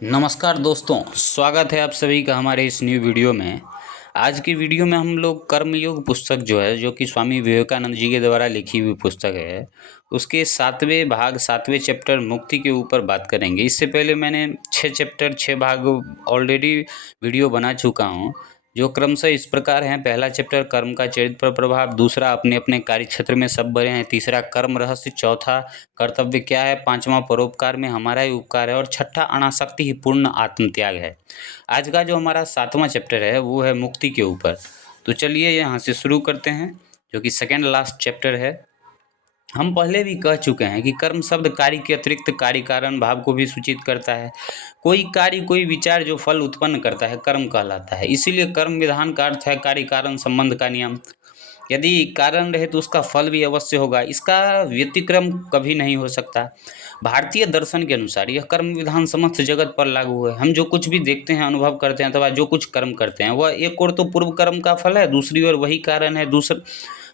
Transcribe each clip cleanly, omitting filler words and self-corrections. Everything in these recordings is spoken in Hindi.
नमस्कार दोस्तों, स्वागत है आप सभी का हमारे इस न्यू वीडियो में। आज की वीडियो में हम लोग कर्मयोग पुस्तक जो कि स्वामी विवेकानंद जी के द्वारा लिखी हुई पुस्तक है, उसके 7वें भाग 7वें चैप्टर मुक्ति के ऊपर बात करेंगे। इससे पहले मैंने 6 चैप्टर 6 भाग ऑलरेडी वीडियो बना चुका हूँ, जो क्रमशः इस प्रकार हैं। पहला चैप्टर कर्म का चरित्र पर प्रभाव, दूसरा अपने अपने कार्य क्षेत्र में सब बड़े हैं, तीसरा कर्म रहस्य, चौथा कर्तव्य क्या है, पांचवा परोपकार में हमारा ही उपकार है और छठा अनासक्ति ही पूर्ण आत्मत्याग है। आज का जो हमारा 7वां चैप्टर है वो है मुक्ति के ऊपर। तो चलिए यहाँ से शुरू करते हैं, जो कि सेकेंड लास्ट चैप्टर है। हम पहले भी कह चुके हैं कि कर्म शब्द कार्य के अतिरिक्त कार्य कारण भाव को भी सूचित करता है। कोई कार्य कोई विचार जो फल उत्पन्न करता है कर्म कहलाता है। इसीलिए कर्म विधान का अर्थ है कार्य कारण संबंध का नियम। यदि कारण रहे तो उसका फल भी अवश्य होगा, इसका व्यतिक्रम कभी नहीं हो सकता। भारतीय दर्शन के अनुसार यह कर्म विधान समस्त जगत पर लागू है। हम जो कुछ भी देखते हैं, अनुभव करते हैं अथवा जो कुछ कर्म करते हैं, वह एक ओर तो पूर्व कर्म का फल है, दूसरी ओर वही कारण है दूसरा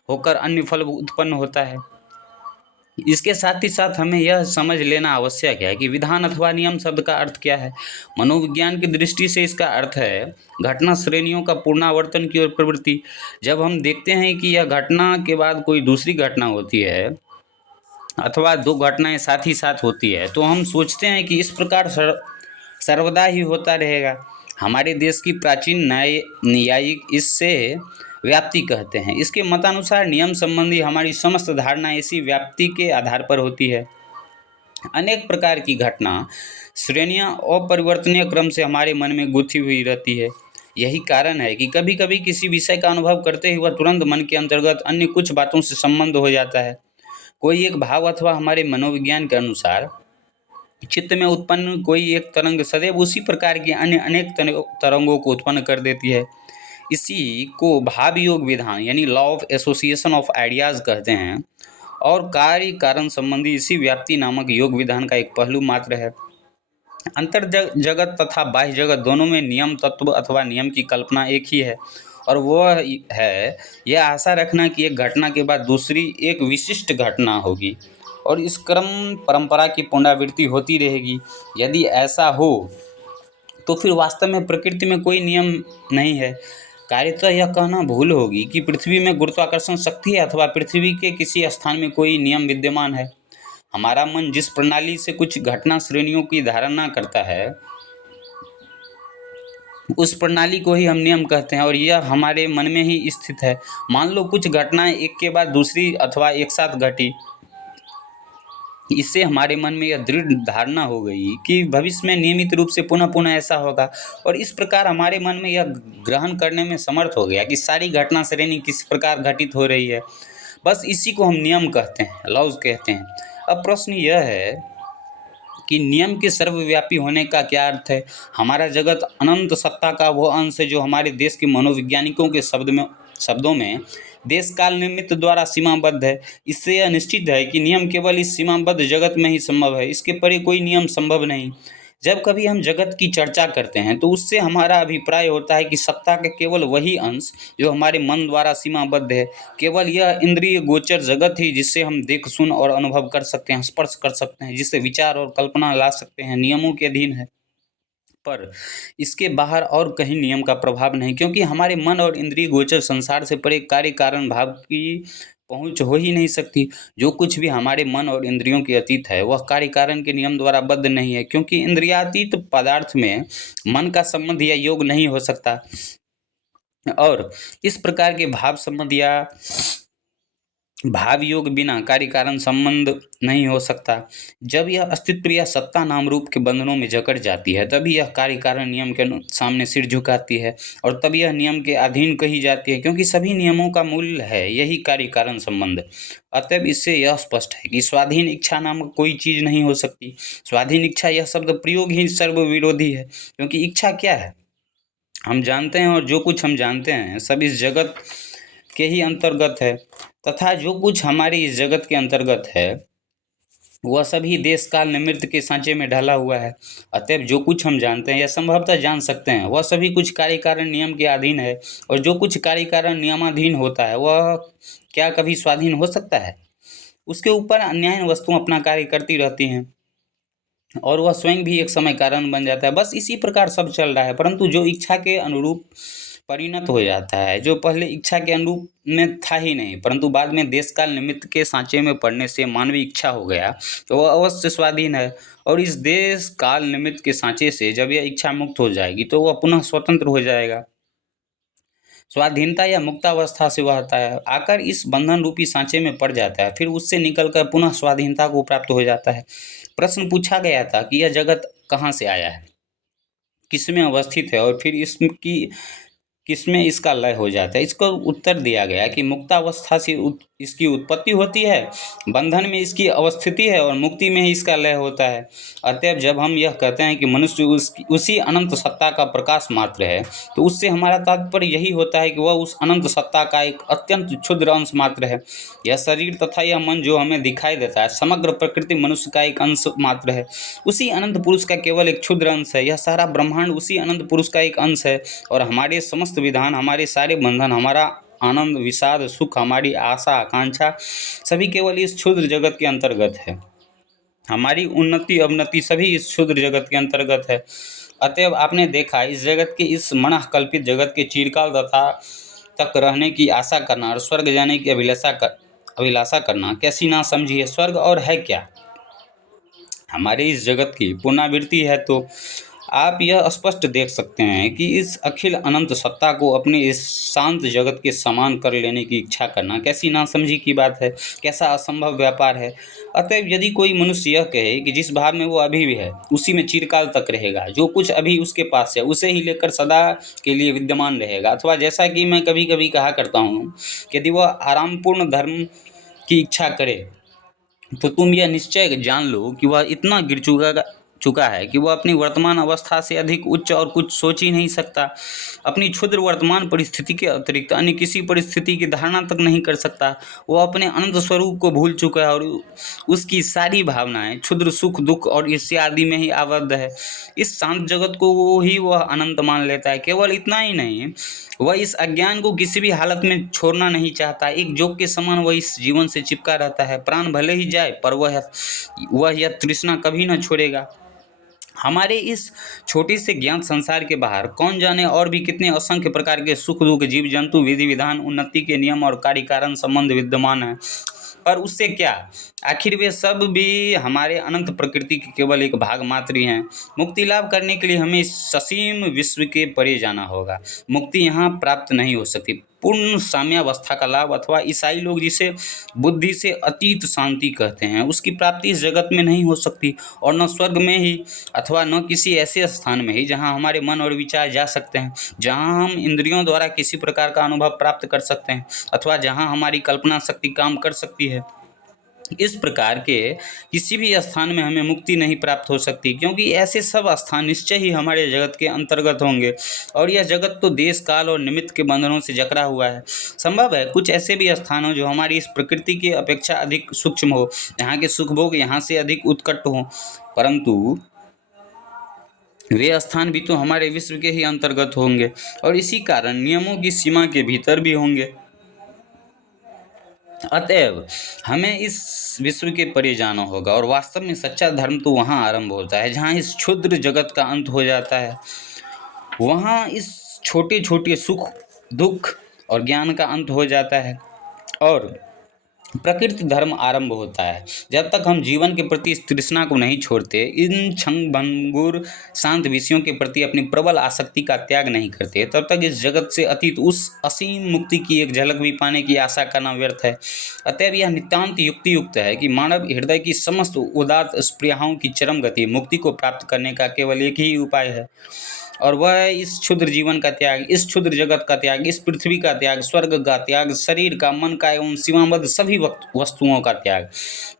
होकर अन्य फल उत्पन्न होता है। इसके साथ ही साथ हमें यह समझ लेना आवश्यक है कि विधान अथवा नियम शब्द का अर्थ क्या है। मनोविज्ञान की दृष्टि से इसका अर्थ है घटना श्रेणियों का पुनरावर्तन की ओर प्रवृत्ति। जब हम देखते हैं कि यह घटना के बाद कोई दूसरी घटना होती है अथवा दो घटनाएं साथ ही साथ होती है, तो हम सोचते हैं कि इस प्रकार सर्वदा ही होता रहेगा। हमारे देश की प्राचीन न्यायिक इससे व्याप्ति कहते हैं। इसके मतानुसार नियम संबंधी हमारी समस्त धारणा इसी व्याप्ति के आधार पर होती है। अनेक प्रकार की घटना श्रेणियाँ अपरिवर्तनीय क्रम से हमारे मन में गुथी हुई रहती है। यही कारण है कि कभी कभी किसी विषय का अनुभव करते ही वह तुरंत मन के अंतर्गत अन्य कुछ बातों से संबंध हो जाता है। कोई एक भाव अथवा हमारे मनोविज्ञान के अनुसार चित्त में उत्पन्न कोई एक तरंग सदैव उसी प्रकार की अन्य अनेक तरंगों को उत्पन्न कर देती है। इसी को भाव योग विधान यानी law of association of ideas कहते हैं और कार्य कारण संबंधी इसी व्याप्ति नामक योग विधान का एक पहलू मात्र है। अंतर जगत तथा बाह्य जगत दोनों में नियम तत्व अथवा नियम की कल्पना एक ही है, और वह है यह आशा रखना कि एक घटना के बाद दूसरी एक विशिष्ट घटना होगी और इस क्रम परंपरा की पुनरावृत्ति होती रहेगी। यदि ऐसा हो तो फिर वास्तव में प्रकृति में कोई नियम नहीं है। कार्यतः यह कहना भूल होगी कि पृथ्वी में गुरुत्वाकर्षण शक्ति है अथवा पृथ्वी के किसी स्थान में कोई नियम विद्यमान है। हमारा मन जिस प्रणाली से कुछ घटना श्रेणियों की धारणा करता है, उस प्रणाली को ही हम नियम कहते हैं और यह हमारे मन में ही स्थित है। मान लो कुछ घटनाएं एक के बाद दूसरी अथवा एक साथ घटी, इससे हमारे मन में यह दृढ़ धारणा हो गई कि भविष्य में नियमित रूप से पुनः पुनः ऐसा होगा, और इस प्रकार हमारे मन में यह ग्रहण करने में समर्थ हो गया कि सारी घटना श्रेणी किस प्रकार घटित हो रही है। बस इसी को हम नियम कहते हैं, लॉज कहते हैं। अब प्रश्न यह है कि नियम के सर्वव्यापी होने का क्या अर्थ है। हमारा जगत अनंत सत्ता का वह अंश है जो हमारे देश के मनोवैज्ञानिकों के शब्दों में देश काल निमित्त द्वारा सीमाबद्ध है। इससे यह निश्चित है कि नियम केवल इस सीमाबद्ध जगत में ही संभव है, इसके परे कोई नियम संभव नहीं। जब कभी हम जगत की चर्चा करते हैं तो उससे हमारा अभिप्राय होता है कि सत्ता का केवल वही अंश जो हमारे मन द्वारा सीमाबद्ध है। केवल यह इंद्रिय गोचर जगत ही जिससे हम देख सुन और अनुभव कर सकते हैं, स्पर्श कर सकते हैं, जिससे विचार और कल्पना ला सकते हैं, नियमों के अधीन है। पर इसके बाहर और कहीं नियम का प्रभाव नहीं, क्योंकि हमारे मन और इंद्रिय गोचर संसार से परे कार्य कारण भाव की पहुँच हो ही नहीं सकती। जो कुछ भी हमारे मन और इंद्रियों के अतीत है वह कार्य कारण के नियम द्वारा बद्ध नहीं है, क्योंकि इंद्रियातीत पदार्थ में मन का संबंध या योग नहीं हो सकता, और इस प्रकार के भाव संबंध या भाव योग बिना कार्य कारण संबंध नहीं हो सकता। जब यह अस्तित्व या सत्ता नाम रूप के बंधनों में जकड़ जाती है तभी यह कार्य कारण नियम के सामने सिर झुकाती है, और तब यह नियम के अधीन कही जाती है, क्योंकि सभी नियमों का मूल है यही कार्य कारण संबंध। अतएव इससे यह स्पष्ट है कि स्वाधीन इच्छा नामक कोई चीज़ नहीं हो सकती। स्वाधीन इच्छा यह शब्द प्रयोग ही सर्व विरोधी है, क्योंकि इच्छा क्या है हम जानते हैं, और जो कुछ हम जानते हैं सब इस जगत के ही अंतर्गत है, तथा जो कुछ हमारे इस जगत के अंतर्गत है वह सभी देश काल निमित्त के सांचे में ढला हुआ है। अतएव जो कुछ हम जानते हैं या संभवतः जान सकते हैं वह सभी कुछ कार्य कारण नियम के अधीन है, और जो कुछ कार्य कारण नियमाधीन होता है वह क्या कभी स्वाधीन हो सकता है। उसके ऊपर अन्यायी वस्तुएं अपना कार्य करती रहती हैं। और वह स्वयं भी एक समय कारण बन जाता है। बस इसी प्रकार सब चल रहा है, परंतु जो इच्छा के अनुरूप परिणत हो जाता है, जो पहले इच्छा के अनुरूप में था ही नहीं, परंतु बाद में देश काल निमित्त के सांचे में पड़ने से मानवीय इच्छा हो गया, तो वह अवश्य स्वाधीन है। और इस देश काल निमित्त के सांचे से जब यह इच्छा मुक्त हो जाएगी तो वह पुनः स्वतंत्र हो जाएगा। स्वाधीनता या मुक्तावस्था से वह आता है, आकर इस बंधन रूपी सांचे में पड़ जाता है, फिर उससे निकलकर पुनः स्वाधीनता को प्राप्त हो जाता है। प्रश्न पूछा गया था कि यह जगत कहाँ से आया है, किसमें अवस्थित है और फिर इसकी किसमें इसका लय हो जाता है। इसको उत्तर दिया गया कि मुक्तावस्था से इसकी उत्पत्ति होती है, बंधन में इसकी अवस्थिति है और मुक्ति में ही इसका लय होता है। अतएव जब हम यह कहते हैं कि मनुष्य उसी अनंत सत्ता का प्रकाश मात्र है, तो उससे हमारा तात्पर्य यही होता है कि वह उस अनंत सत्ता का एक अत्यंत क्षुद्र अंश मात्र है। यह शरीर तथा यह मन जो हमें दिखाई देता है, समग्र प्रकृति मनुष्य का एक अंश मात्र है, उसी अनंत पुरुष का केवल एक क्षुद्र अंश है। यह सारा ब्रह्मांड उसी अनंत पुरुष का एक अंश है और हमारे समस्त विधान, हमारे सारे बंधन, हमारा आनंद, विषाद, सुख, हमारी आशा, आकांक्षा सभी केवल इस क्षुद्र जगत के अंतर्गत है। हमारी उन्नति, अवनति सभी इस क्षुद्र जगत के अंतर्गत है। अतएव आपने देखा, इस जगत के, इस मनः कल्पित जगत के चिरकाल तथा तक रहने की आशा करना और स्वर्ग जाने की अभिलाषा करना कैसी ना समझी है। स्वर्ग और है क्या? हमारे इस जगत की पुनरावृत्ति है। तो आप यह स्पष्ट देख सकते हैं कि इस अखिल अनंत सत्ता को अपने इस शांत जगत के समान कर लेने की इच्छा करना कैसी नासमझी की बात है, कैसा असंभव व्यापार है। अतएव यदि कोई मनुष्य यह कहे कि जिस भाव में वो अभी भी है उसी में चिरकाल तक रहेगा, जो कुछ अभी उसके पास है उसे ही लेकर सदा के लिए विद्यमान रहेगा, अथवा जैसा कि मैं कभी कभी कहा करता हूँ कि यदि वह आरामपूर्ण धर्म की इच्छा करे, तो तुम यह निश्चय जान लो कि वह इतना गिर चुका है कि वह अपनी वर्तमान अवस्था से अधिक उच्च और कुछ सोच ही नहीं सकता। अपनी क्षुद्र वर्तमान परिस्थिति के अतिरिक्त अन्य किसी परिस्थिति की धारणा तक नहीं कर सकता। वह अपने अनंत स्वरूप को भूल चुका है और उसकी सारी भावनाएं क्षुद्र सुख, दुख और ईर्ष्या आदि में ही आबद्ध है। इस शांत जगत को वो ही वह अनंत मान लेता है। केवल इतना ही नहीं, वह इस अज्ञान को किसी भी हालत में छोड़ना नहीं चाहता। एक जोक के समान वह इस जीवन से चिपका रहता है। प्राण भले ही जाए, पर वह यह तृष्णा कभी न छोड़ेगा। हमारे इस छोटे से ज्ञात संसार के बाहर कौन जाने और भी कितने असंख्य प्रकार के सुख दुख, जीव जंतु, विधि विधान, उन्नति के नियम और कार्य कारण संबंध विद्यमान हैं। पर उससे क्या, आखिर वे सब भी हमारे अनंत प्रकृति के केवल एक भाग मात्र ही हैं। मुक्ति लाभ करने के लिए हमें इस ससीम विश्व के परे जाना होगा। मुक्ति यहाँ प्राप्त नहीं हो सकती। पूर्ण साम्यावस्था का लाभ, अथवा ईसाई लोग जिसे बुद्धि से अतीत शांति कहते हैं, उसकी प्राप्ति इस जगत में नहीं हो सकती, और न स्वर्ग में ही, अथवा न किसी ऐसे स्थान में ही जहाँ हमारे मन और विचार जा सकते हैं, जहाँ हम इंद्रियों द्वारा किसी प्रकार का अनुभव प्राप्त कर सकते हैं, अथवा जहाँ हमारी कल्पना शक्ति काम कर सकती है। इस प्रकार के किसी भी स्थान में हमें मुक्ति नहीं प्राप्त हो सकती, क्योंकि ऐसे सब स्थान निश्चय ही हमारे जगत के अंतर्गत होंगे, और यह जगत तो देश काल और निमित्त के बंधनों से जकड़ा हुआ है। संभव है कुछ ऐसे भी स्थान हो जो हमारी इस प्रकृति की अपेक्षा अधिक सूक्ष्म हो, यहाँ के सुख भोग यहाँ से अधिक उत्कट हो, परंतु वे स्थान भी तो हमारे विश्व के ही अंतर्गत होंगे और इसी कारण नियमों की सीमा के भीतर भी होंगे। अतएव हमें इस विश्व के परे जाना होगा, और वास्तव में सच्चा धर्म तो वहाँ आरंभ होता है जहाँ इस क्षुद्र जगत का अंत हो जाता है। वहाँ इस छोटे छोटे सुख, दुख और ज्ञान का अंत हो जाता है और प्रकृति धर्म आरंभ होता है। जब तक हम जीवन के प्रति इस तृष्णा को नहीं छोड़ते, इन क्षण भंगुर शांत विषयों के प्रति अपनी प्रबल आसक्ति का त्याग नहीं करते, तब तक इस जगत से अतीत उस असीम मुक्ति की एक झलक भी पाने की आशा करना व्यर्थ है। अतएव यह नितांत युक्तियुक्त है कि मानव हृदय की समस्त उदात्त स्पृहाओं की चरम गति मुक्ति को प्राप्त करने का केवल एक ही उपाय है, और वह है इस क्षुद्र जीवन का त्याग, इस क्षुद्र जगत का त्याग, इस पृथ्वी का त्याग, स्वर्ग का त्याग, शरीर का, मन का एवं सीमाबद्ध सभी वस्तुओं का त्याग।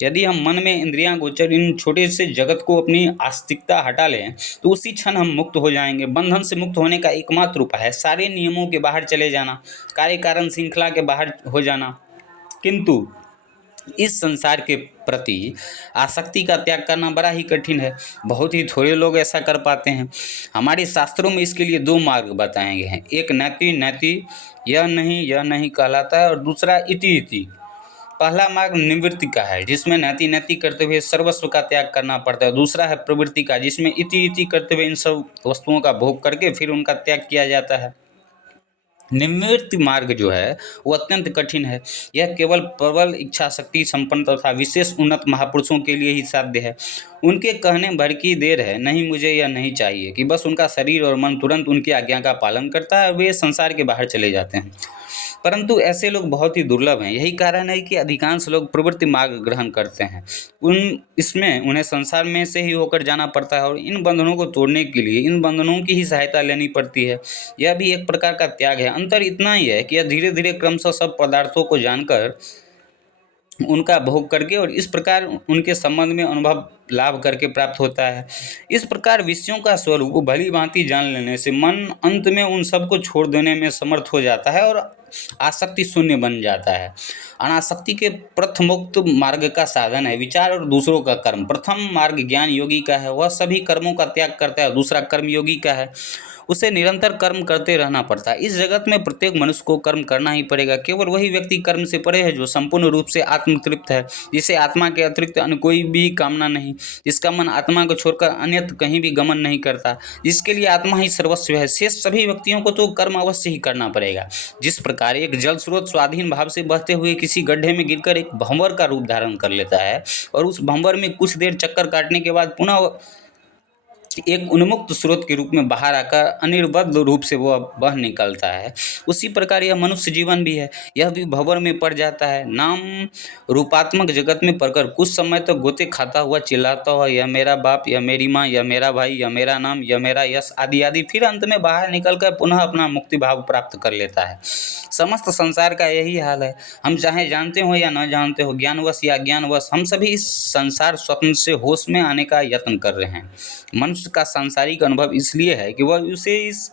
यदि हम मन में इंद्रियां गोचर इन छोटे से जगत को अपनी आस्तिकता हटा लें, तो उसी क्षण हम मुक्त हो जाएंगे। बंधन से मुक्त होने का एकमात्र उपाय है सारे नियमों के बाहर चले जाना, कार्य कारण श्रृंखला के बाहर हो जाना। किंतु इस संसार के प्रति आसक्ति का त्याग करना बड़ा ही कठिन है। बहुत ही थोड़े लोग ऐसा कर पाते हैं। हमारे शास्त्रों में इसके लिए दो मार्ग बताए गए हैं। एक नैति नैति, यह नहीं कहलाता है, और दूसरा इति इति। पहला मार्ग निवृत्ति का है, जिसमें नैति नैति करते हुए सर्वस्व का त्याग करना पड़ता है। दूसरा है प्रवृत्ति का, जिसमें इति इति करते हुए इन सब वस्तुओं का भोग करके फिर उनका त्याग किया जाता है। निवृत्ति मार्ग जो है वो अत्यंत कठिन है। यह केवल प्रबल इच्छा शक्ति संपन्न तथा विशेष उन्नत महापुरुषों के लिए ही साध्य है। उनके कहने भर की देर है, नहीं मुझे यह नहीं चाहिए, कि बस उनका शरीर और मन तुरंत उनकी आज्ञा का पालन करता है, वे संसार के बाहर चले जाते हैं। परंतु ऐसे लोग बहुत ही दुर्लभ हैं। यही कारण है कि अधिकांश लोग प्रवृत्ति मार्ग ग्रहण करते हैं। इसमें उन्हें संसार में से ही होकर जाना पड़ता है और इन बंधनों को तोड़ने के लिए इन बंधनों की ही सहायता लेनी पड़ती है। यह भी एक प्रकार का त्याग है। अंतर इतना ही है कि यह धीरे धीरे क्रमशः सब पदार्थों को जानकर उनका भोग करके और इस प्रकार उनके संबंध में अनुभव लाभ करके प्राप्त होता है। इस प्रकार विषयों का स्वरूप भली भांति जान लेने से मन अंत में उन सबको छोड़ देने में समर्थ हो जाता है और आसक्ति शून्य बन जाता है। अनासक्ति के प्रथमोक्त मार्ग का साधन है विचार और दूसरों का कर्म। प्रथम मार्ग ज्ञान योगी का है, वह सभी कर्मों का त्याग करता है। दूसरा कर्म योगी का है, उसे निरंतर कर्म करते रहना पड़ता है। इस जगत में प्रत्येक मनुष्य को कर्म करना ही पड़ेगा। केवल वही व्यक्ति कर्म से परे है जो संपूर्ण रूप से आत्मतृप्त है, जिसे आत्मा के अतिरिक्त अन्य कोई भी कामना नहीं, जिसका मन आत्मा को छोड़कर अन्यत्र कहीं भी गमन नहीं करता, जिसके लिए आत्मा ही सर्वस्व है। शेष सभी व्यक्तियों को तो कर्म अवश्य ही करना पड़ेगा। जिस प्रकार एक जल स्रोत स्वाधीन भाव से बहते हुए किसी गड्ढे में गिरकर एक भंवर का रूप धारण कर लेता है और उस भंवर में कुछ देर चक्कर काटने के बाद पुनः एक उन्मुक्त स्रोत के रूप में बाहर आकर अनिर्बद्ध रूप से वह बह निकलता है, उसी प्रकार यह मनुष्य जीवन भी है। यह भी भंवर में पड़ जाता है, नाम रूपात्मक जगत में पड़कर कुछ समय तक गोते खाता हुआ चिल्लाता हुआ, यह मेरा बाप, यह मेरी माँ, यह मेरा भाई, यह मेरा नाम, यह मेरा यश आदि आदि, फिर अंत में बाहर निकलकर पुनः अपना मुक्ति भाव प्राप्त कर लेता है। समस्त संसार का यही हाल है। हम चाहे जानते हो या न जानते हो, ज्ञानवश या अज्ञानवश, हम सभी इस संसार स्वप्न से होश में आने का यत्न कर रहे हैं। मनुष्य का सांसारिक अनुभव इसलिए है कि वह उसे इस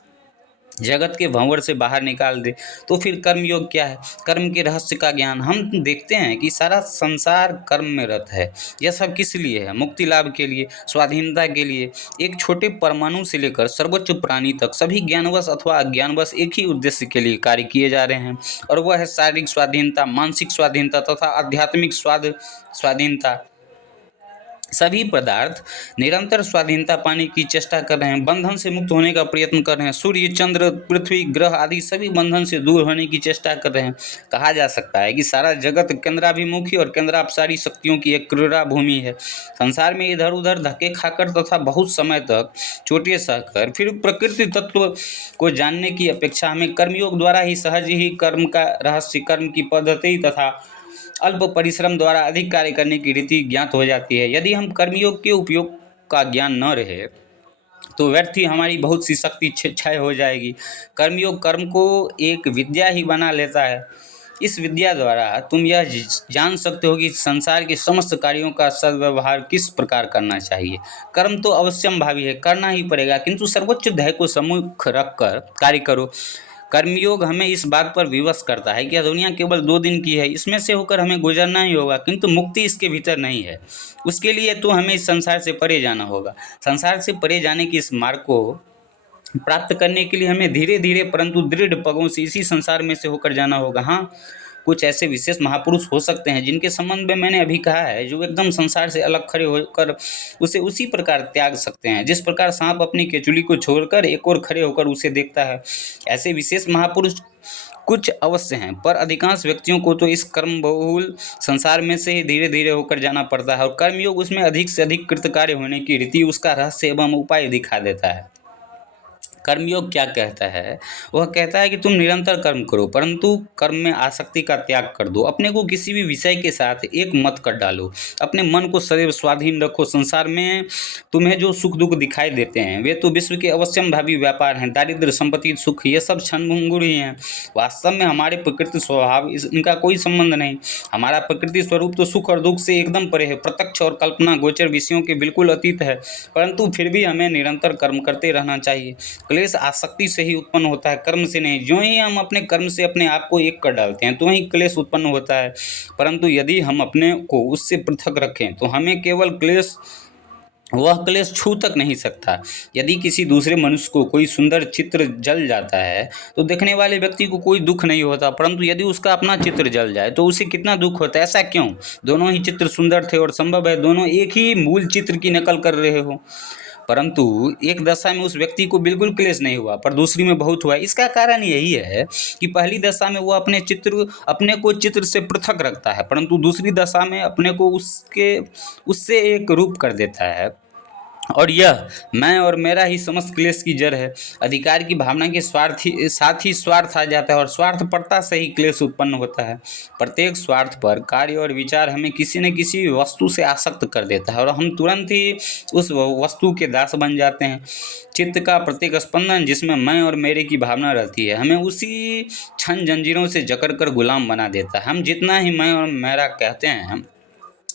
जगत के भंवर से बाहर निकाल दे। तो फिर कर्मयोग क्या है? कर्म के रहस्य का ज्ञान। हम देखते हैं कि सारा संसार कर्म में रत है। यह सब किस लिए है? मुक्ति लाभ के लिए, स्वाधीनता के लिए। एक छोटे परमाणु से लेकर सर्वोच्च प्राणी तक सभी ज्ञानवश अथवा अज्ञानवश एक ही उद्देश्य के लिए कार्य किए जा रहे हैं, और वह है शारीरिक स्वाधीनता, मानसिक स्वाधीनता तथा आध्यात्मिक स्वाधीनता। सभी पदार्थ निरंतर स्वाधीनता पाने की चेष्टा कर रहे हैं, बंधन से मुक्त होने का प्रयत्न कर रहे हैं। सूर्य, चंद्र, पृथ्वी, ग्रह आदि सभी बंधन से दूर होने की चेष्टा कर रहे हैं। कहा जा सकता है कि सारा जगत केंद्राभिमुखी और केंद्रापसारी शक्तियों की एक क्रीड़ा भूमि है। संसार में इधर उधर धक्के खाकर तथा बहुत समय तक चोटें सहकर फिर प्रकृति तत्व को जानने की अपेक्षा हमें कर्मयोग द्वारा ही सहज ही कर्म का रहस्य, कर्म की पद्धति तथा अल्प परिश्रम द्वारा अधिक कार्य करने की रीति ज्ञात हो जाती है। यदि हम कर्मयोग के उपयोग का ज्ञान न रहे तो व्यर्थ ही हमारी बहुत सी शक्ति क्षय हो जाएगी। कर्मयोग कर्म को एक विद्या ही बना लेता है। इस विद्या द्वारा तुम यह जान सकते हो कि संसार के समस्त कार्यों का सद्व्यवहार किस प्रकार करना चाहिए। कर्म तो अवश्यम भावी है, करना ही पड़ेगा, किंतु सर्वोच्च ध्येय को सम्मुख रखकर कार्य करो। कर्मयोग हमें इस बात पर विवश करता है कि यह दुनिया केवल 2 दिन की है, इसमें से होकर हमें गुजरना ही होगा, किंतु मुक्ति इसके भीतर नहीं है। उसके लिए तो हमें इस संसार से परे जाना होगा। संसार से परे जाने की इस मार्ग को प्राप्त करने के लिए हमें धीरे धीरे परंतु दृढ़ पगों से इसी संसार में से होकर जाना होगा। हाँ, कुछ ऐसे विशेष महापुरुष हो सकते हैं जिनके संबंध में मैंने अभी कहा है, जो एकदम संसार से अलग खड़े होकर उसे उसी प्रकार त्याग सकते हैं जिस प्रकार सांप अपनी केचुली को छोड़कर एक और खड़े होकर उसे देखता है। ऐसे विशेष महापुरुष कुछ अवश्य हैं, पर अधिकांश व्यक्तियों को तो इस कर्म बहुल संसार में से ही धीरे धीरे होकर जाना पड़ता है, और कर्मयोग उसमें अधिक से अधिक कृतकार्य होने की रीति, उसका रहस्य एवं उपाय दिखा देता है। कर्मयोग क्या कहता है? वह कहता है कि तुम निरंतर कर्म करो, परंतु कर्म में आसक्ति का त्याग कर दो। अपने को किसी भी विषय के साथ एक मत कर डालो। अपने मन को सदैव स्वाधीन रखो। संसार में तुम्हें जो सुख दुख दिखाई देते हैं वे तो विश्व के अवश्यम भावी व्यापार हैं। दारिद्र्य, संपत्ति, सुख, ये सब क्षणभंगुर ही हैं। वास्तव में हमारे प्रकृति स्वभाव इनका कोई संबंध नहीं। हमारा प्रकृति स्वरूप तो सुख और दुख से एकदम परे है, प्रत्यक्ष और कल्पना गोचर विषयों के बिल्कुल अतीत है, परंतु फिर भी हमें निरंतर कर्म करते रहना चाहिए। क्लेश आसक्ति से ही उत्पन्न होता है, कर्म से नहीं। जो ही हम अपने कर्म से अपने आप को एक कर डालते हैं तो ही क्लेश उत्पन्न होता है, परंतु यदि हम अपने को उससे पृथक रखें तो हमें केवल क्लेश वह क्लेश छू तक नहीं सकता। यदि किसी दूसरे मनुष्य को कोई सुंदर चित्र जल जाता है तो देखने वाले व्यक्ति को कोई दुख नहीं होता, परंतु यदि उसका अपना चित्र जल जाए तो उसे कितना दुख होता है। ऐसा क्यों? दोनों ही चित्र सुंदर थे और संभव है दोनों एक ही मूल चित्र की नकल कर रहे हो, परंतु एक दशा में उस व्यक्ति को बिल्कुल क्लेश नहीं हुआ पर दूसरी में बहुत हुआ। इसका कारण यही है कि पहली दशा में वो अपने को चित्र से पृथक रखता है, परंतु दूसरी दशा में अपने को उससे एक रूप कर देता है। और यह मैं और मेरा ही समस्त क्लेश की जड़ है। अधिकार की भावना के साथ ही स्वार्थ आ जाता है और स्वार्थपरता से ही क्लेश उत्पन्न होता है। प्रत्येक स्वार्थ पर कार्य और विचार हमें किसी न किसी वस्तु से आसक्त कर देता है और हम तुरंत ही उस वस्तु के दास बन जाते हैं। चित्त का प्रत्येक स्पंदन जिसमें मैं और मेरे की भावना रहती है हमें उसी क्षण जंजीरों से जकड़ कर गुलाम बना देता है। हम जितना ही मैं और मेरा कहते हैं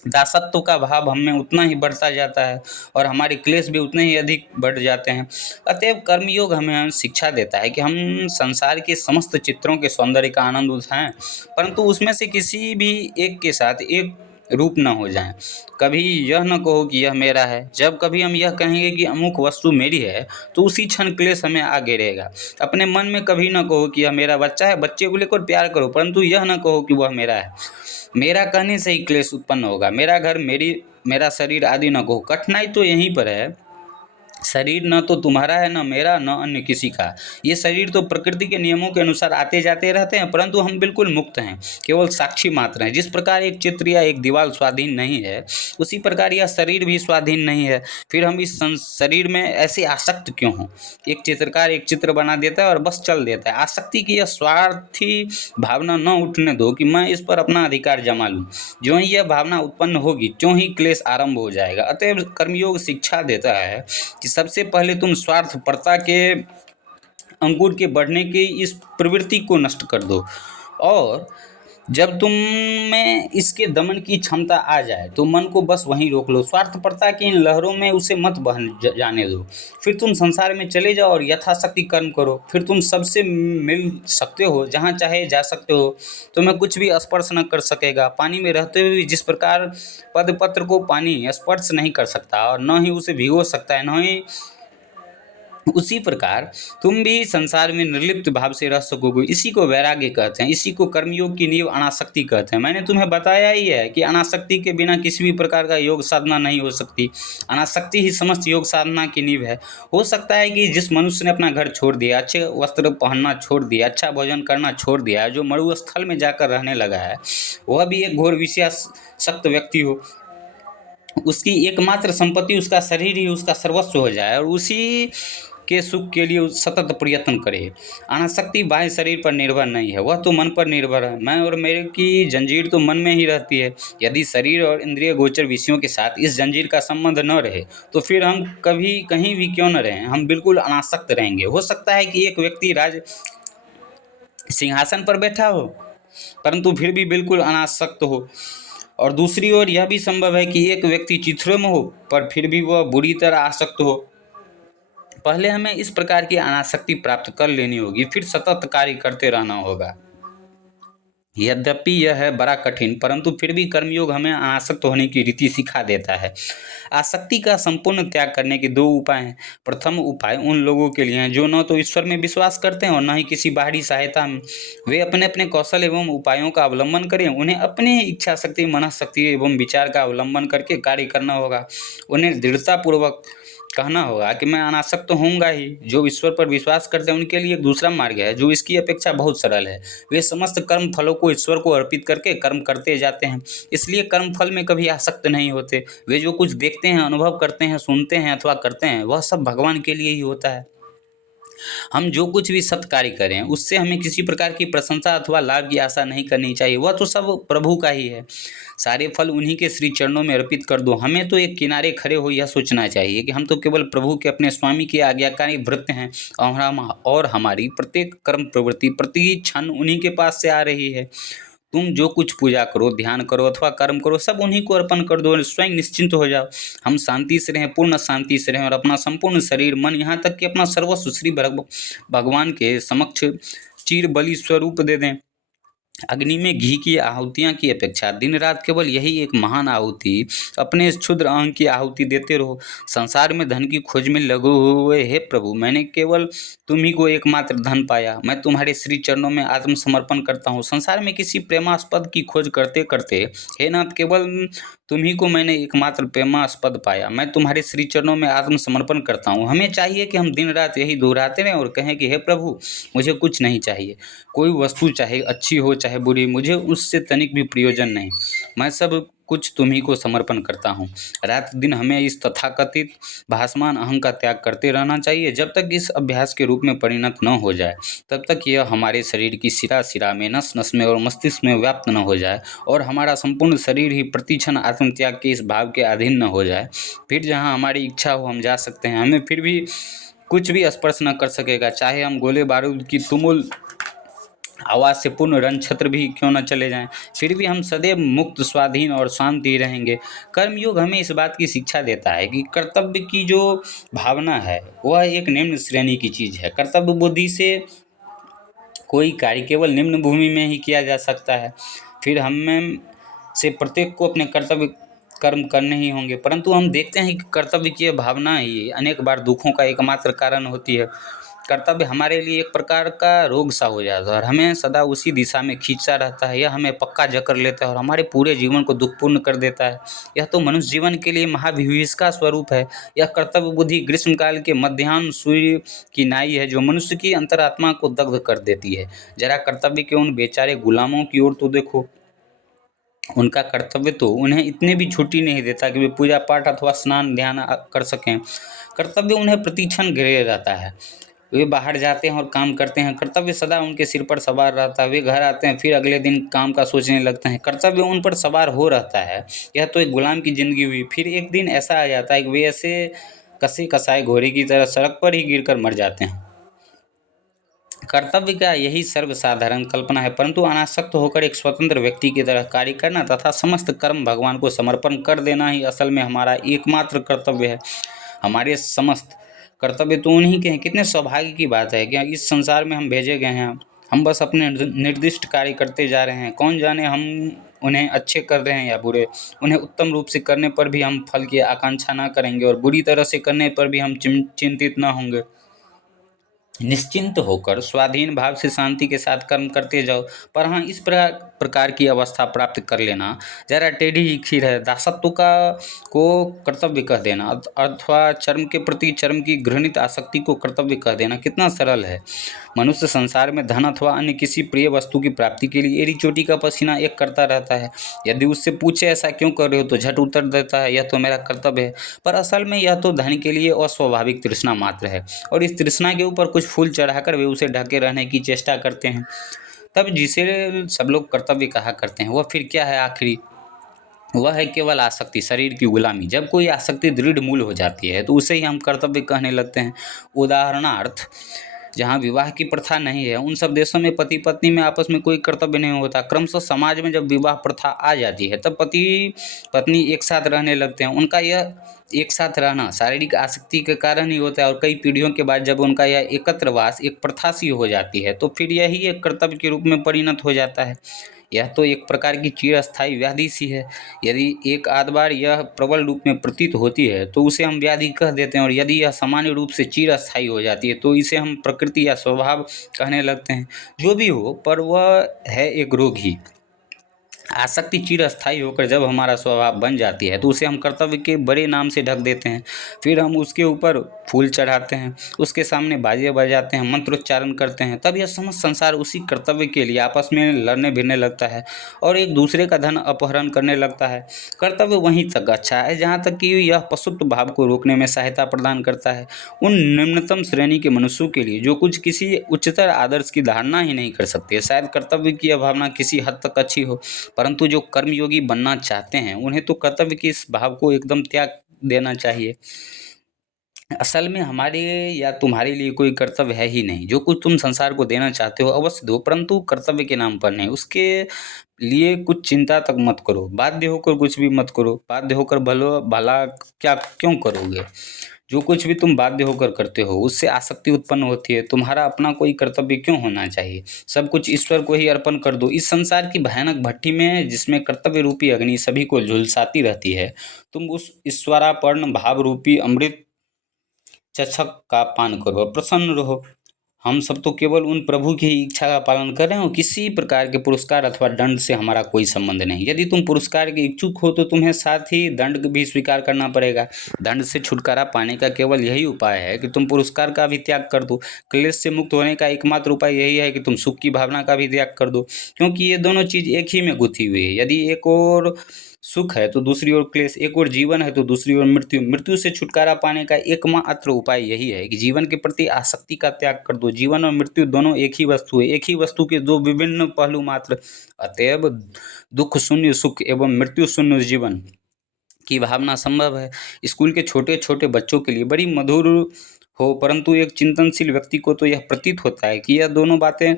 दासत्व का भाव हमें उतना ही बढ़ता जाता है और हमारे क्लेश भी उतने ही अधिक बढ़ जाते हैं। अतएव कर्मयोग हमें शिक्षा देता है कि हम संसार के समस्त चित्रों के सौंदर्य का आनंद उठाएं, परंतु उसमें से किसी भी एक के साथ एक रूप न हो जाएं। कभी यह न कहो कि यह मेरा है। जब कभी हम यह कहेंगे कि अमुक वस्तु मेरी है तो उसी क्षण क्लेश हमें आ घेरेगा। अपने मन में कभी न कहो कि यह मेरा बच्चा है। बच्चे को लेकर प्यार करो, परंतु यह न कहो कि वह मेरा है। मेरा कहने से ही क्लेश उत्पन्न होगा। मेरा घर, मेरा शरीर आदि न कहो। कठिनाई तो यहीं पर है। शरीर न तो तुम्हारा है, न मेरा, न अन्य किसी का। ये शरीर तो प्रकृति के नियमों के अनुसार आते जाते रहते हैं, परंतु हम बिल्कुल मुक्त हैं, केवल साक्षी मात्र हैं। जिस प्रकार एक चित्र या एक दीवार स्वाधीन नहीं है, उसी प्रकार यह शरीर भी स्वाधीन नहीं है। फिर हम इस शरीर में ऐसे आसक्त क्यों हों? एक चित्रकार एक चित्र बना देता है और बस चल देता है। आसक्ति की यह स्वार्थी भावना न उठने दो कि मैं इस पर अपना अधिकार जमा लूँ। ज्यों ही यह भावना उत्पन्न होगी त्यों ही क्लेश आरंभ हो जाएगा। अतएव कर्मयोग शिक्षा देता है कि सबसे पहले तुम स्वार्थपरता के अंकुर के बढ़ने की इस प्रवृत्ति को नष्ट कर दो, और जब तुम में इसके दमन की क्षमता आ जाए तो मन को बस वहीं रोक लो। स्वार्थपरता की इन लहरों में उसे मत बहन जाने दो। फिर तुम संसार में चले जाओ और यथाशक्ति कर्म करो। फिर तुम सबसे मिल सकते हो, जहाँ चाहे जा सकते हो। तुम्हें कुछ भी स्पर्श न कर सकेगा। पानी में रहते हुए भी जिस प्रकार पदपत्र को पानी स्पर्श नहीं कर सकता और न ही उसे भिगो सकता है, न ही उसी प्रकार तुम भी संसार में निर्लिप्त भाव से रह सकोगे। इसी को वैराग्य कहते हैं। इसी को कर्मयोग की नींव अनासक्ति कहते हैं। मैंने तुम्हें बताया ही है कि अनासक्ति के बिना किसी भी प्रकार का योग साधना नहीं हो सकती। अनासक्ति ही समस्त योग साधना की नींव है। हो सकता है कि जिस मनुष्य ने अपना घर छोड़ दिया, अच्छे वस्त्र पहनना छोड़ दिया, अच्छा भोजन करना छोड़ दिया, जो मरुस्थल में जाकर रहने लगा है, वह भी एक घोर विषयासक्त व्यक्ति हो। उसकी एकमात्र संपत्ति उसका शरीर ही उसका सर्वस्व हो जाए और उसी के सुख के लिए सतत प्रयत्न करे। अनासक्ति बाह्य शरीर पर निर्भर नहीं है, वह तो मन पर निर्भर है। मैं और मेरे की जंजीर तो मन में ही रहती है। यदि शरीर और इंद्रिय गोचर विषयों के साथ इस जंजीर का संबंध न रहे तो फिर हम कभी कहीं भी क्यों न रहें, हम बिल्कुल अनासक्त रहेंगे। हो सकता है कि एक व्यक्ति राज सिंहासन पर बैठा हो परंतु फिर भी बिल्कुल अनासक्त हो, और दूसरी ओर यह भी संभव है कि एक व्यक्ति चित्रों में हो पर फिर भी वह बुरी तरह आसक्त हो। पहले हमें इस प्रकार की अनासक्ति प्राप्त कर लेनी होगी, फिर सतत कार्य करते रहना होगा। यद्यपि यह है बड़ा कठिन, परंतु फिर भी कर्मयोग हमें अनासक्त होने की रीति सिखा देता है। आसक्ति का संपूर्ण त्याग करने के दो उपाय हैं। प्रथम उपाय उन लोगों के लिए हैं जो न तो ईश्वर में विश्वास करते हैं और न ही किसी बाहरी सहायता में। वे अपने अपने कौशल एवं उपायों का अवलंबन करें। उन्हें अपने इच्छा शक्ति, मनःशक्ति एवं विचार का अवलंबन करके कार्य करना होगा। उन्हें दृढ़तापूर्वक कहना होगा कि मैं अनासक्त तो होऊंगा ही। जो ईश्वर पर विश्वास करते हैं उनके लिए एक दूसरा मार्ग है जो इसकी अपेक्षा बहुत सरल है। वे समस्त कर्म फलों को ईश्वर को अर्पित करके कर्म करते जाते हैं, इसलिए कर्म फल में कभी आसक्त नहीं होते। वे जो कुछ देखते हैं, अनुभव करते हैं, सुनते हैं अथवा करते हैं, वह सब भगवान के लिए ही होता है। हम जो कुछ भी सत्य कार्य करें उससे हमें किसी प्रकार की प्रशंसा अथवा लाभ की आशा नहीं करनी चाहिए। वह तो सब प्रभु का ही है। सारे फल उन्हीं के श्री चरणों में अर्पित कर दो। हमें तो एक किनारे खड़े हो यह सोचना चाहिए कि हम तो केवल प्रभु के अपने स्वामी के आज्ञाकारी भृत्य हैं और हमारी प्रत्येक कर्म प्रवृत्ति प्रति क्षण उन्हीं के पास से आ रही है। तुम जो कुछ पूजा करो, ध्यान करो अथवा कर्म करो, सब उन्हीं को अर्पण कर दो और स्वयं निश्चिंत हो जाओ। हम शांति से रहें, पूर्ण शांति से रहें और अपना संपूर्ण शरीर, मन, यहाँ तक कि अपना सर्वस्व श्री भगवान के समक्ष चीर बलि स्वरूप दे दें। अग्नि में घी की आहुतियाँ की अपेक्षा दिन रात केवल यही एक महान आहुति अपने इस क्षुद्र अंग की आहुति देते रहो। संसार में धन की खोज में लगे हुए हे प्रभु, मैंने केवल तुम ही को एकमात्र धन पाया। मैं तुम्हारे श्री चरणों में आत्मसमर्पण करता हूँ। संसार में किसी प्रेमास्पद की खोज करते करते हे नाथ, केवल तुम ही को मैंने एकमात्र प्रेमास्पद पाया। मैं तुम्हारे श्री चरणों में आत्मसमर्पण करता हूँ। हमें चाहिए कि हम दिन रात यही दोहराते रहें और कहें कि हे प्रभु, मुझे कुछ नहीं चाहिए। कोई वस्तु चाहे अच्छी हो चाहे बुरी, मुझे उससे तनिक भी प्रयोजन नहीं। मैं सब कुछ तुम्ही को समर्पण करता हूँ। रात दिन हमें इस तथाकथित भासमान अहं का त्याग करते रहना चाहिए। जब तक इस अभ्यास के रूप में परिणत न हो जाए, तब तक यह हमारे शरीर की शिरा शिरा में, नस नस में और मस्तिष्क में व्याप्त न हो जाए और हमारा संपूर्ण शरीर ही प्रतिक्षण आत्मत्याग के इस भाव के अधीन न हो जाए। फिर जहाँ हमारी इच्छा हो हम जा सकते हैं। हमें फिर भी कुछ भी स्पर्श न कर सकेगा, चाहे हम गोले बारूद की तुमुल आवाज़ से पूर्ण रणछत्र भी क्यों न चले जाएं, फिर भी हम सदैव मुक्त, स्वाधीन और शांत ही रहेंगे। कर्मयोग हमें इस बात की शिक्षा देता है कि कर्तव्य की जो भावना है वह एक निम्न श्रेणी की चीज़ है। कर्तव्य बुद्धि से कोई कार्य केवल निम्न भूमि में ही किया जा सकता है। फिर हम में से प्रत्येक को अपने कर्तव्य कर्म करने ही होंगे, परंतु हम देखते हैं कि कर्तव्य की यह भावना ही अनेक बार दुखों का एकमात्र कारण होती है। कर्तव्य हमारे लिए एक प्रकार का रोग सा हो जाता है और हमें सदा उसी दिशा में खींचता रहता है। यह हमें पक्का जकड़ लेता है और हमारे पूरे जीवन को दुखपूर्ण कर देता है। यह तो मनुष्य जीवन के लिए महाविभीषिका का स्वरूप है। यह कर्तव्य बुद्धि ग्रीष्मकाल के मध्याह्न सूर्य की नाई है जो मनुष्य की अंतरात्मा को दग्ध कर देती है। जरा कर्तव्य के उन बेचारे गुलामों की ओर तो देखो। उनका कर्तव्य तो उन्हें इतने भी छुट्टी नहीं देता कि वे पूजा पाठ अथवा स्नान ध्यान कर सकें। कर्तव्य उन्हें प्रतिक्षण घेरे रहता है। वे बाहर जाते हैं और काम करते हैं। कर्तव्य सदा उनके सिर पर सवार रहता है। वे घर आते हैं, फिर अगले दिन काम का सोचने लगते हैं। कर्तव्य उन पर सवार हो रहता है। यह तो एक गुलाम की जिंदगी हुई। फिर एक दिन ऐसा आ जाता है कि वे ऐसे कसे कसाए घोड़े की तरह सड़क पर ही गिरकर मर जाते हैं। कर्तव्य का यही सर्वसाधारण कल्पना है, परंतु अनासक्त होकर एक स्वतंत्र व्यक्ति की तरह कार्य करना तथा समस्त कर्म भगवान को समर्पण कर देना ही असल में हमारा एकमात्र कर्तव्य है। हमारे समस्त कर्तव्य तो उन्हीं के हैं। कितने सौभाग्य की बात है कि इस संसार में हम भेजे गए हैं। हम बस अपने निर्दिष्ट कार्य करते जा रहे हैं। कौन जाने हम उन्हें अच्छे कर रहे हैं या बुरे। उन्हें उत्तम रूप से करने पर भी हम फल की आकांक्षा न करेंगे और बुरी तरह से करने पर भी हम चिंतित न होंगे। निश्चिंत होकर स्वाधीन भाव से शांति के साथ कर्म करते जाओ। पर हाँ, इस प्रकार की अवस्था प्राप्त कर लेना जरा टेढ़ी ही खीर है। दासत्व का को कर्तव्य कह देना अथवा चर्म के प्रति चर्म की घृणित आसक्ति को कर्तव्य कह देना कितना सरल है। मनुष्य संसार में धन अथवा अन्य किसी प्रिय वस्तु की प्राप्ति के लिए एड़ी चोटी का पसीना एक करता रहता है। यदि उससे पूछे ऐसा क्यों कर रहे हो तो झट उत्तर देता है, यह तो मेरा कर्तव्य है। पर असल में यह तो धन के लिए अस्वाभाविक तृष्णा मात्र है और इस तृष्णा के ऊपर कुछ फूल चढ़ाकर वे उसे ढके रहने की चेष्टा करते हैं। तब जिसे सब लोग कर्तव्य कहा करते हैं वह फिर क्या है आखिरी? वह है केवल आसक्ति, शरीर की गुलामी। जब कोई आसक्ति दृढ़ मूल हो जाती है तो उसे ही हम कर्तव्य कहने लगते हैं। उदाहरणार्थ, जहाँ विवाह की प्रथा नहीं है उन सब देशों में पति पत्नी में आपस में कोई कर्तव्य नहीं होता। क्रमशः समाज में जब विवाह प्रथा आ जाती है तब पति पत्नी एक साथ रहने लगते हैं। उनका यह एक साथ रहना शारीरिक आसक्ति के कारण ही होता है और कई पीढ़ियों के बाद जब उनका यह एकत्रवास एक प्रथा सी हो जाती है तो फिर यही एक कर्तव्य के रूप में परिणत हो जाता है। यह तो एक प्रकार की चिरस्थायी व्याधि सी है। यदि एक आध बार यह प्रबल रूप में प्रतीत होती है तो उसे हम व्याधि कह देते हैं और यदि यह सामान्य रूप से चिरस्थायी हो जाती है तो इसे हम प्रकृति या स्वभाव कहने लगते हैं। जो भी हो, पर वह है एक रोग ही। आसक्ति चिरस्थायी होकर जब हमारा स्वभाव बन जाती है तो उसे हम कर्तव्य के बड़े नाम से ढक देते हैं। फिर हम उसके ऊपर फूल चढ़ाते हैं, उसके सामने बाजे बजाते हैं, मंत्रोच्चारण करते हैं। तब यह समस्त संसार उसी कर्तव्य के लिए आपस में लड़ने भिड़ने लगता है और एक दूसरे का धन अपहरण करने लगता है। कर्तव्य वहीं तक अच्छा है जहाँ तक कि यह पशुत्व भाव को रोकने में सहायता प्रदान करता है। उन निम्नतम श्रेणी के मनुष्यों के लिए जो कुछ किसी उच्चतर आदर्श की धारणा ही नहीं कर सकते, शायद कर्तव्य की यह भावना किसी हद तक अच्छी हो, परंतु जो कर्मयोगी बनना चाहते हैं उन्हें तो कर्तव्य के इस भाव को एकदम त्याग देना चाहिए। असल में हमारे या तुम्हारे लिए कोई कर्तव्य है ही नहीं। जो कुछ तुम संसार को देना चाहते हो अवश्य दो, परंतु कर्तव्य के नाम पर नहीं। उसके लिए कुछ चिंता तक मत करो। बाध्य होकर कुछ भी मत करो। बाध्य होकर भला भला क्या क्यों करोगे? जो कुछ भी तुम बाध्य होकर करते हो उससे आसक्ति उत्पन्न होती है। तुम्हारा अपना कोई कर्तव्य क्यों होना चाहिए? सब कुछ ईश्वर को ही अर्पण कर दो। इस संसार की भयानक भट्ठी में जिसमें कर्तव्य रूपी अग्नि सभी को झुलसाती रहती है, तुम उस ईश्वरार्पण भाव रूपी अमृत चषक का पान करो और प्रसन्न रहो। हम सब तो केवल उन प्रभु की ही इच्छा का पालन कर रहे हो। किसी प्रकार के पुरस्कार अथवा दंड से हमारा कोई संबंध नहीं। यदि तुम पुरस्कार के इच्छुक हो तो तुम्हें साथ ही दंड भी स्वीकार करना पड़ेगा। दंड से छुटकारा पाने का केवल यही उपाय है कि तुम पुरस्कार का भी त्याग कर दो। क्लेश से मुक्त होने का एकमात्र उपाय यही है कि तुम सुख की भावना का भी त्याग कर दो, क्योंकि ये दोनों चीज एक ही में गुथी हुई है। यदि एक और सुख है तो दूसरी ओर क्लेश, एक ओर जीवन है तो दूसरी ओर मृत्यु। मृत्यु से छुटकारा पाने का एकमात्र उपाय यही है कि जीवन के प्रति आसक्ति का त्याग कर दो। जीवन और मृत्यु दोनों एक ही वस्तु है, एक ही वस्तु के दो विभिन्न पहलू मात्र। अतएव दुख शून्य सुख एवं मृत्यु शून्य जीवन की भावना संभव है। स्कूल के छोटे छोटे बच्चों के लिए बड़ी मधुर हो, परंतु एक चिंतनशील व्यक्ति को तो यह प्रतीत होता है कि यह दोनों बातें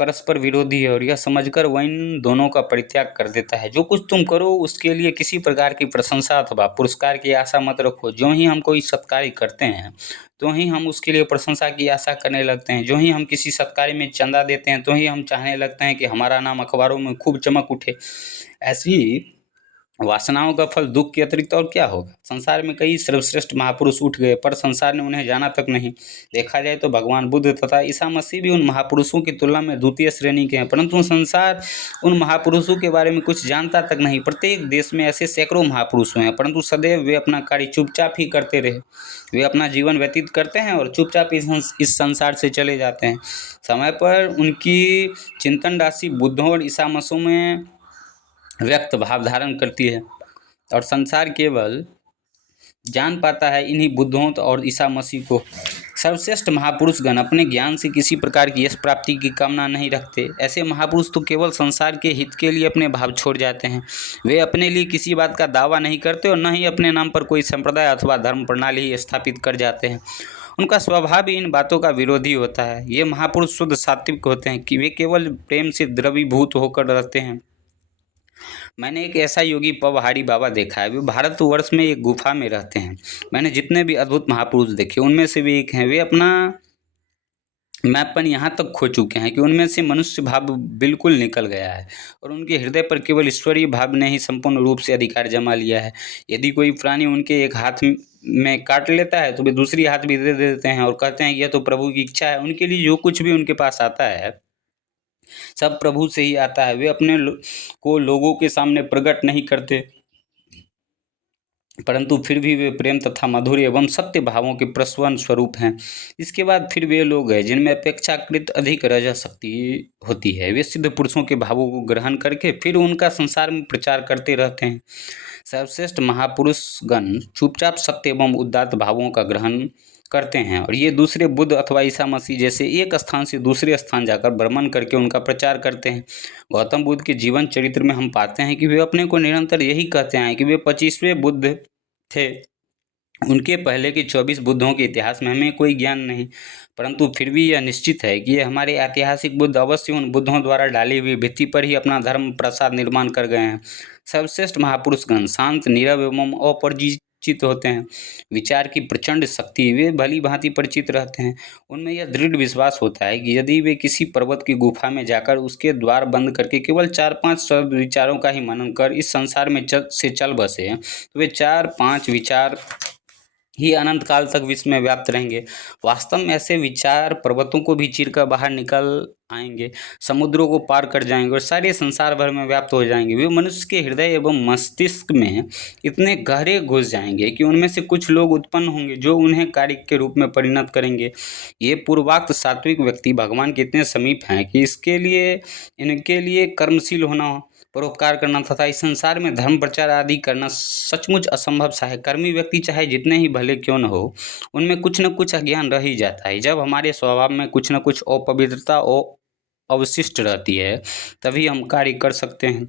परस्पर विरोधी है, और यह समझकर वह इन दोनों का परित्याग कर देता है। जो कुछ तुम करो उसके लिए किसी प्रकार की प्रशंसा अथवा पुरस्कार की आशा मत रखो। जो ही हम कोई सत्कार्य करते हैं तो ही हम उसके लिए प्रशंसा की आशा करने लगते हैं। जो ही हम किसी सत्कार्य में चंदा देते हैं तो ही हम चाहने लगते हैं कि हमारा नाम अखबारों में खूब चमक उठे। ऐसी वासनाओं का फल दुख के अतिरिक्त और क्या होगा? संसार में कई सर्वश्रेष्ठ महापुरुष उठ गए, पर संसार ने उन्हें जाना तक नहीं। देखा जाए तो भगवान बुद्ध तथा ईसा मसीह भी उन महापुरुषों की तुलना में द्वितीय श्रेणी के हैं, परंतु संसार उन महापुरुषों के बारे में कुछ जानता तक नहीं। प्रत्येक देश में ऐसे सैकड़ों महापुरुष हैं, परंतु सदैव वे अपना कार्य चुपचाप ही करते रहे। वे अपना जीवन व्यतीत करते हैं और चुपचाप इस संसार से चले जाते हैं। समय पर उनकी चिंतन राशि बुद्धों और ईसा मसीह में व्यक्त भाव धारण करती है, और संसार केवल जान पाता है इन्हीं बुद्धों और ईसा मसीह को। सर्वश्रेष्ठ महापुरुषगण अपने ज्ञान से किसी प्रकार की यश प्राप्ति की कामना नहीं रखते। ऐसे महापुरुष तो केवल संसार के हित के लिए अपने भाव छोड़ जाते हैं। वे अपने लिए किसी बात का दावा नहीं करते और न ही अपने नाम पर कोई संप्रदाय अथवा धर्म प्रणाली स्थापित कर जाते हैं। उनका स्वभाव ही इन बातों का विरोधी होता है। ये महापुरुष शुद्ध सात्विक होते हैं कि वे केवल प्रेम से द्रवीभूत होकर रहते हैं। मैंने एक ऐसा योगी पवहारी बाबा देखा है। वे भारतवर्ष में एक गुफा में रहते हैं। मैंने जितने भी अद्भुत महापुरुष देखे उनमें से वे एक हैं। वे अपना मैपन यहाँ तक खो चुके हैं कि उनमें से मनुष्य भाव बिल्कुल निकल गया है, और उनके हृदय पर केवल ईश्वरीय भाव ने ही संपूर्ण रूप से अधिकार जमा लिया है। यदि कोई प्राणी उनके एक हाथ में काट लेता है तो वे दूसरी हाथ भी दे देते हैं और कहते हैं कि यह तो प्रभु की इच्छा है। उनके लिए जो कुछ भी उनके पास आता है सब प्रभु से ही आता है। वे अपने को लोगों के सामने प्रकट नहीं करते, परंतु फिर भी वे प्रेम तथा मधुर एवं सत्य भावों के प्रस्वन स्वरूप हैं। इसके बाद फिर वे लोग हैं जिनमें अपेक्षाकृत अधिक रजा शक्ति होती है। वे सिद्ध पुरुषों के भावों को ग्रहण करके फिर उनका संसार में प्रचार करते रहते हैं। सर्वश्रेष्ठ महापुरुषगण चुपचाप सत्य एवं उदात्त भावों का ग्रहण करते हैं, और ये दूसरे बुद्ध अथवा ईसा मसीह जैसे एक स्थान से दूसरे स्थान जाकर भ्रमण करके उनका प्रचार करते हैं। गौतम बुद्ध के जीवन चरित्र में हम पाते हैं कि वे अपने को निरंतर यही कहते हैं कि वे 25वें बुद्ध थे। उनके पहले के 24 बुद्धों के इतिहास में हमें कोई ज्ञान नहीं, परंतु फिर भी यह निश्चित है कि ये हमारे ऐतिहासिक बुद्ध अवश्य उन बुद्धों द्वारा डाली हुई भित्ति पर ही अपना धर्म प्रसाद निर्माण कर गए हैं। सर्वश्रेष्ठ महापुरुषगण शांत, नीरव एवं अपरिचित होते हैं। विचार की प्रचंड शक्ति वे भली भांति परिचित रहते हैं। उनमें यह दृढ़ विश्वास होता है कि यदि वे किसी पर्वत की गुफा में जाकर उसके द्वार बंद करके केवल 4-5 शब्द विचारों का ही मनन कर इस संसार में चल बसे तो वे 4-5 विचार ही अनंत काल तक विश्व में व्याप्त रहेंगे। वास्तव में ऐसे विचार पर्वतों को भी चीरकर बाहर निकल आएंगे, समुद्रों को पार कर जाएंगे और सारे संसार भर में व्याप्त हो जाएंगे। वे मनुष्य के हृदय एवं मस्तिष्क में इतने गहरे घुस जाएंगे कि उनमें से कुछ लोग उत्पन्न होंगे जो उन्हें कार्य के रूप में परिणत करेंगे। ये पूर्वोक्त सात्विक व्यक्ति भगवान के इतने समीप हैं कि इनके लिए कर्मशील होना, परोपकार करना तथा इस संसार में धर्म प्रचार आदि करना सचमुच असंभव सा है। कर्मी व्यक्ति चाहे जितने ही भले क्यों न हो, उनमें कुछ न कुछ अज्ञान रह ही जाता है। जब हमारे स्वभाव में कुछ न कुछ अपवित्रता अवशिष्ट रहती है तभी हम कार्य कर सकते हैं।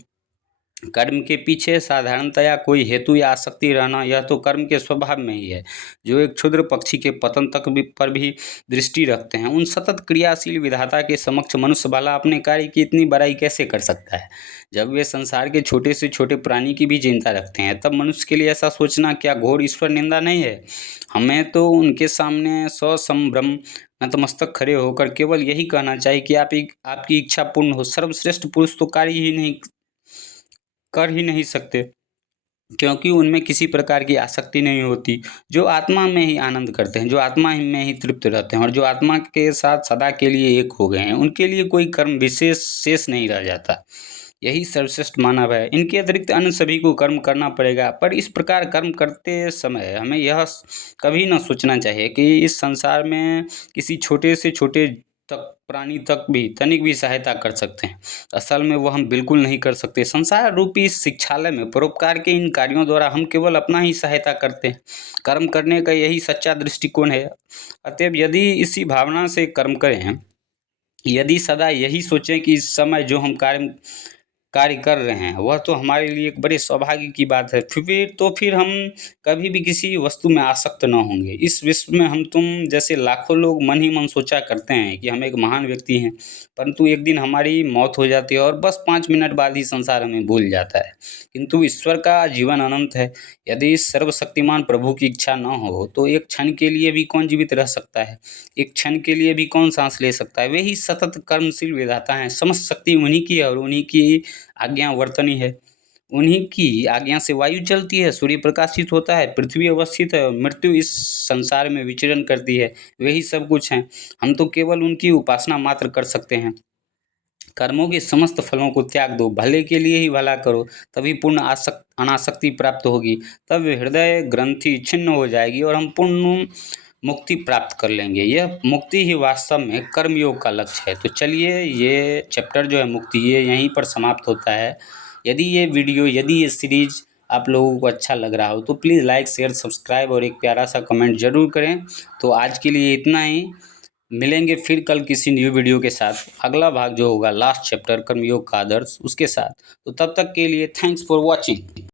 कर्म के पीछे साधारणतया कोई हेतु या आसक्ति रहना, यह तो कर्म के स्वभाव में ही है। जो एक क्षुद्र पक्षी के पतन तक पर भी दृष्टि रखते हैं, उन सतत क्रियाशील विधाता के समक्ष मनुष्य भला अपने कार्य की इतनी बड़ाई कैसे कर सकता है। जब वे संसार के छोटे से छोटे प्राणी की भी चिंता रखते हैं, तब मनुष्य के लिए ऐसा सोचना क्या घोर ईश्वर निंदा नहीं है। हमें तो उनके सामने ससंभ्रम नतमस्तक खड़े होकर केवल यही कहना चाहिए कि आपकी इच्छा पूर्ण हो। सर्वश्रेष्ठ पुरुष तो कार्य ही नहीं कर ही नहीं सकते, क्योंकि उनमें किसी प्रकार की आसक्ति नहीं होती। जो आत्मा में ही आनंद करते हैं, जो आत्मा में ही तृप्त रहते हैं और जो आत्मा के साथ सदा के लिए एक हो गए हैं, उनके लिए कोई कर्म विशेष शेष नहीं रह जाता। यही सर्वश्रेष्ठ मानव है। इनके अतिरिक्त अन्य सभी को कर्म करना पड़ेगा, पर इस प्रकार कर्म करते समय हमें यह कभी न सोचना चाहिए कि इस संसार में किसी छोटे से छोटे तक प्राणी तक भी तनिक भी सहायता कर सकते हैं। असल में वो हम बिल्कुल नहीं कर सकते। संसार रूपी इस शिक्षालय में परोपकार के इन कार्यों द्वारा हम केवल अपना ही सहायता करते हैं। कर्म करने का यही सच्चा दृष्टिकोण है। अतएव यदि इसी भावना से कर्म करें, यदि सदा यही सोचें कि इस समय जो हम कार्य कर रहे हैं वह तो हमारे लिए एक बड़े सौभाग्य की बात है, फिर हम कभी भी किसी वस्तु में आसक्त न होंगे। इस विश्व में हम तुम जैसे लाखों लोग मन ही मन सोचा करते हैं कि हम एक महान व्यक्ति हैं, परंतु एक दिन हमारी मौत हो जाती है और बस 5 मिनट बाद ही संसार हमें भूल जाता है। किंतु ईश्वर का जीवन अनंत है। यदि इस सर्वशक्तिमान प्रभु की इच्छा न हो तो एक क्षण के लिए भी कौन जीवित रह सकता है, एक क्षण के लिए भी कौन सांस ले सकता है। वे ही सतत कर्मशील विधाता हैं। समस्त शक्ति उन्हीं की है और उन्हीं की आज्ञा वर्तनी है। उन्हीं की आज्ञा से वायु चलती है, सूर्य प्रकाशित होता है, पृथ्वी अवस्थित है और मृत्यु इस संसार में विचरण करती है। वही सब कुछ हैं। हम तो केवल उनकी उपासना मात्र कर सकते हैं। कर्मों के समस्त फलों को त्याग दो, भले के लिए ही भला करो, तभी पूर्ण अनासक्ति प्राप्त होगी। तब हृदय ग्रंथि छिन्न हो जाएगी और हम पूर्ण मुक्ति प्राप्त कर लेंगे। यह मुक्ति ही वास्तव में कर्मयोग का लक्ष्य है। तो चलिए, ये चैप्टर जो है मुक्ति, ये यहीं पर समाप्त होता है। यदि ये सीरीज आप लोगों को अच्छा लग रहा हो तो प्लीज़ लाइक शेयर सब्सक्राइब और एक प्यारा सा कमेंट ज़रूर करें। तो आज के लिए इतना ही। मिलेंगे फिर कल किसी न्यू वीडियो के साथ। अगला भाग जो होगा लास्ट चैप्टर कर्मयोग का आदर्श, उसके साथ। तो तब तक के लिए थैंक्स फॉर वॉचिंग।